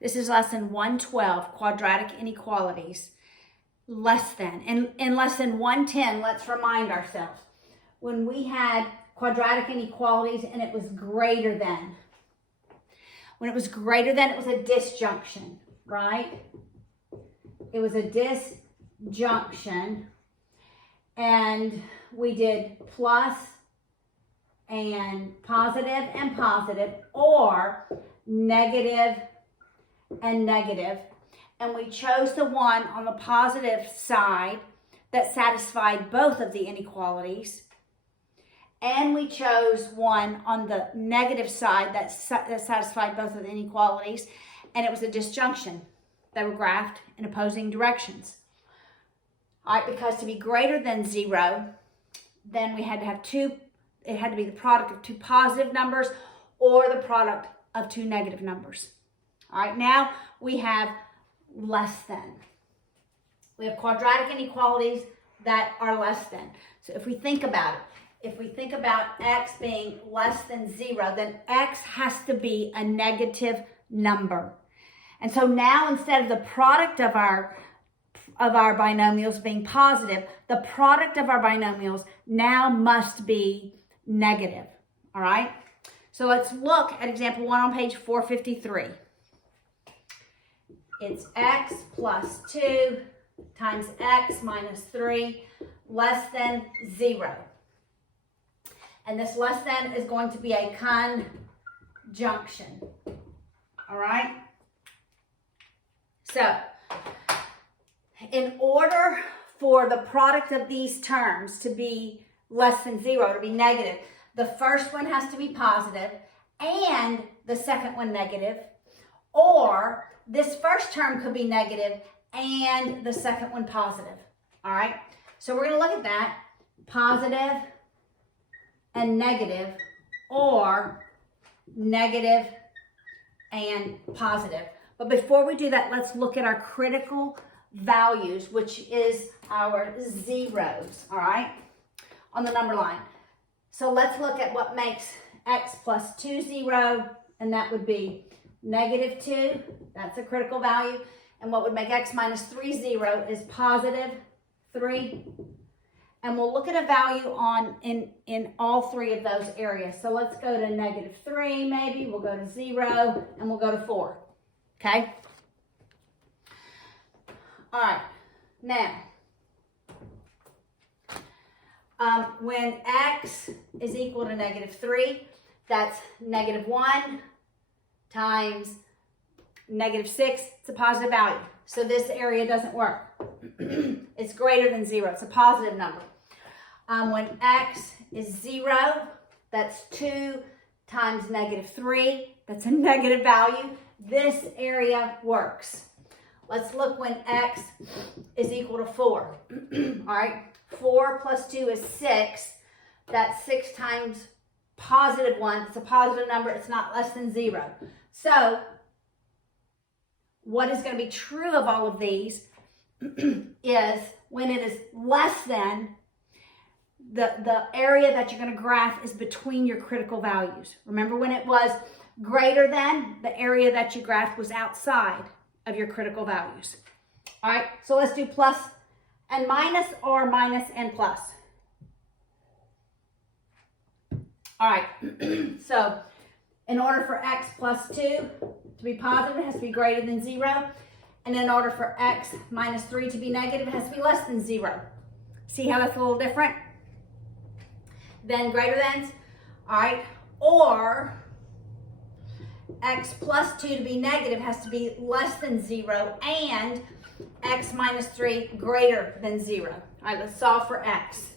This is lesson 112, quadratic inequalities. Less than. In lesson 110, let's remind ourselves. When we had quadratic inequalities and it was greater than. When it was greater than, it was a disjunction, right? It was a disjunction. And we did plus and positive, or negative and negative. And we chose the one on the positive side that satisfied both of the inequalities. And we chose one on the negative side that satisfied both of the inequalities. And it was a disjunction. They were graphed in opposing directions. All right, because to be greater than 0, then we had to have it had to be the product of two positive numbers or the product of two negative numbers. All right, now we have less than. We have quadratic inequalities that are less than. So if we think about it, if we think about x being less than 0, then x has to be a negative number. And so now instead of the product of our binomials being positive, the product of our binomials now must be negative. All right? So let's look at example 1 on page 453. It's x plus 2 times x minus 3 less than 0. And this less than is going to be a conjunction. All right? So, in order for the product of these terms to be less than 0, to be negative, the first one has to be positive and the second one negative, or this first term could be negative and the second one positive. All right? So we're going to look at that. Positive and negative, or negative and positive. But before we do that, let's look at our critical values, which is our zeros, all right, on the number line. So let's look at what makes x plus 2 0, and that would be negative 2. That's a critical value. And what would make x minus 3 0 is positive 3. And we'll look at a value in all three of those areas. So let's go to negative 3 maybe. We'll go to 0, and we'll go to 4. Okay? All right. Now, when x is equal to negative 3, that's negative 1 times negative 6. It's a positive value. So this area doesn't work. It's greater than 0. It's a positive number. When x is 0, that's 2 times negative 3. That's a negative value. This area works. Let's look when x is equal to 4. All right. 4 plus 2 is 6. That's 6 times positive 1. It's a positive number. It's not less than 0. So what is going to be true of all of these is when it is less than, the area that you're going to graph is between your critical values. Remember when it was greater than, the area that you graphed was outside of your critical values. All right, so let's do plus and minus, or minus and plus. All right, so in order for x plus 2 to be positive, it has to be greater than 0. And in order for x minus 3 to be negative, it has to be less than 0. See how that's a little different than greater than? All right, or x plus 2 to be negative has to be less than 0, and x minus 3 greater than 0. All right, let's solve for x.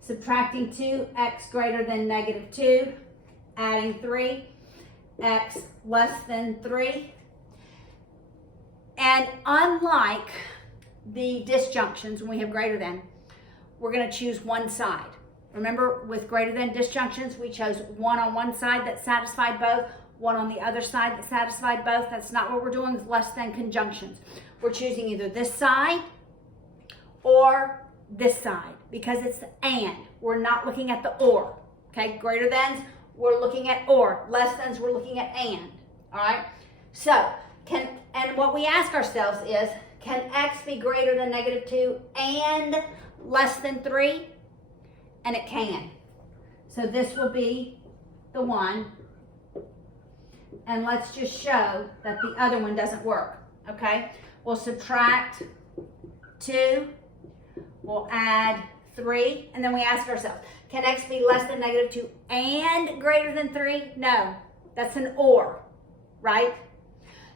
Subtracting 2, x greater than negative 2, adding 3, x less than 3. And unlike the disjunctions, when we have greater than, we're going to choose one side. Remember, with greater than disjunctions, we chose one on one side that satisfied both, one on the other side that satisfied both. That's not what we're doing with less than conjunctions. We're choosing either this side or this side because it's the and. We're not looking at the or. Okay, greater thans, we're looking at or. Less thans, we're looking at and. All right, so can And what we ask ourselves is, can x be greater than -2 and less than 3? And it can. So this will be the one. And let's just show that the other one doesn't work, okay? We'll subtract 2, we'll add 3, and then we ask ourselves, can x be less than -2 and greater than 3? No, that's an or, right?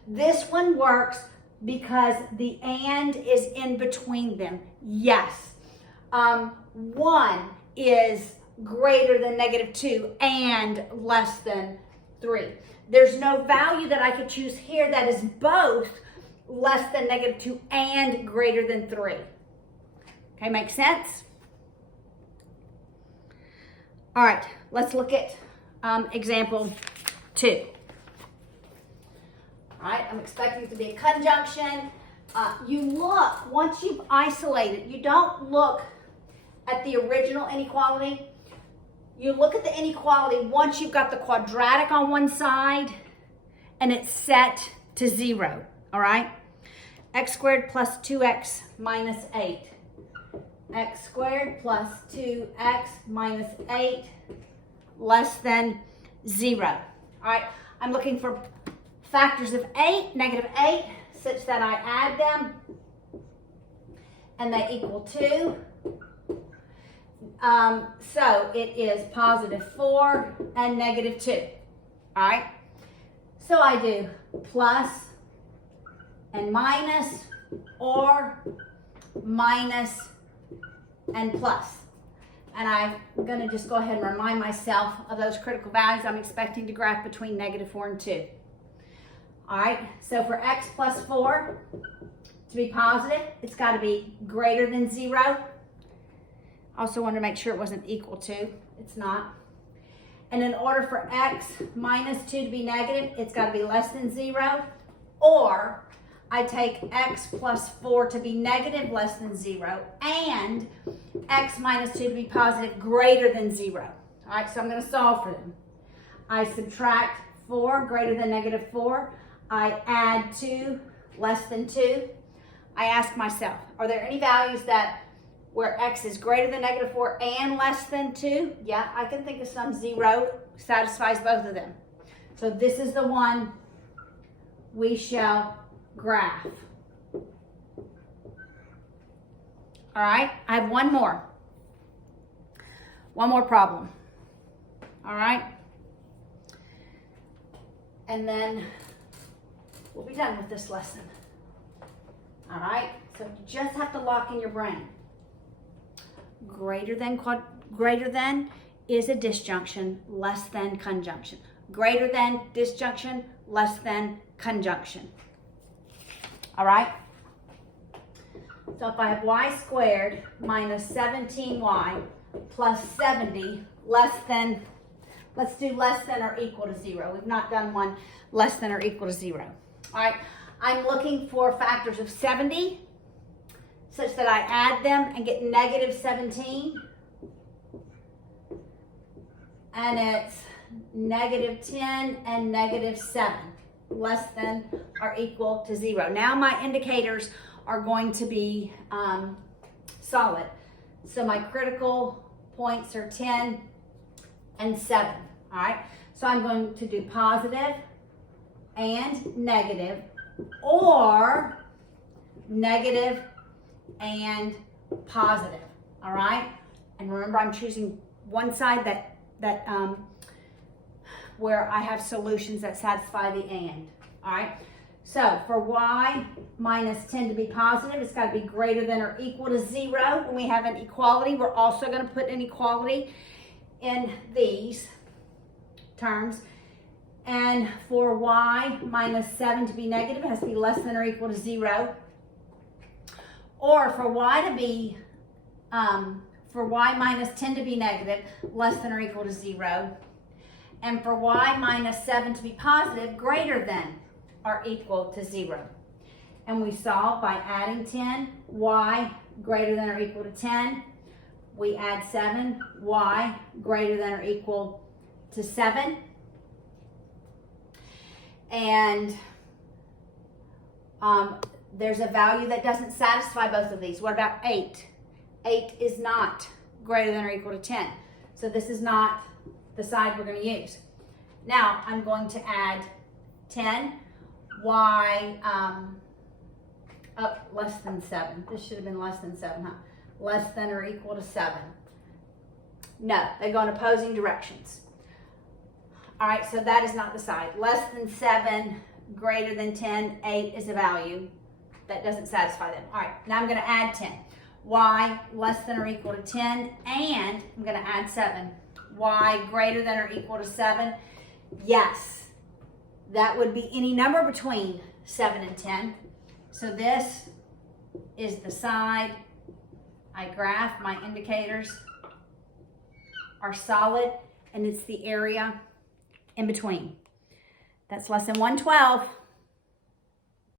This one works because the and is in between them, yes. 1 is greater than -2 and less than 3. There's no value that I could choose here that is both less than -2 and greater than 3. Okay, makes sense? All right, let's look at example 2. All right, I'm expecting it to be a conjunction. You look, once you've isolated, you don't look at the original inequality. You look at the inequality once you've got the quadratic on one side and it's set to 0, all right? X squared plus 2x minus 8. X squared plus 2x minus 8 less than 0. All right, I'm looking for factors of 8, -8, such that I add them and they equal 2. So it is +4 and -2. All right, so I do plus and minus, or minus and plus. And I'm going to just go ahead and remind myself of those critical values I'm expecting to graph between -4 and 2. All right, so for x plus 4 to be positive, it's got to be greater than 0. Also wanted to make sure it wasn't equal to. It's not. And in order for x minus 2 to be negative, it's got to be less than 0. Or I take x plus 4 to be negative, less than 0, and x minus 2 to be positive, greater than 0. All right, so I'm going to solve for them. I subtract 4, greater than -4. I add 2, less than 2. I ask myself, are there any values that where x is greater than -4 and less than 2? Yeah, I can think of some. 0 satisfies both of them. So this is the one we shall graph. All right, I have one more problem. All right, and then we'll be done with this lesson. All right, so you just have to lock in your brain. Greater than is a disjunction, less than conjunction. Greater than disjunction, less than conjunction. All right? So if I have y squared minus 17y plus 70 less than, let's do less than or equal to 0. We've not done one less than or equal to 0. All right, I'm looking for factors of 70 such that I add them and get -17. And it's -10 and -7, less than or equal to 0. Now my indicators are going to be solid. So my critical points are 10 and 7. All right, so I'm going to do positive and negative, or negative and positive. All right, and remember, I'm choosing one side that where I have solutions that satisfy the and. All right, so for y minus 10 to be positive, it's got to be greater than or equal to 0. When we have an equality, we're also going to put an equality in these terms. And for y minus 7 to be negative, it has to be less than or equal to 0. Or for y to be, for y minus 10 to be negative, less than or equal to 0. And for y minus 7 to be positive, greater than or equal to 0. And we solve by adding 10, y greater than or equal to 10. We add 7, y greater than or equal to 7. And There's a value that doesn't satisfy both of these. What about 8? 8 is not greater than or equal to 10. So this is not the side we're going to use. Now I'm going to add 10. Y, less than 7. This should have been less than 7, huh? Less than or equal to 7. No, they go in opposing directions. All right, so that is not the side. Less than 7, greater than 10, 8 is a value. That doesn't satisfy them. All right, now I'm going to add 10. Y less than or equal to 10, and I'm going to add 7. Y greater than or equal to 7. Yes, that would be any number between 7 and 10. So this is the side. I graph, my indicators are solid, and it's the area in between. That's lesson 112.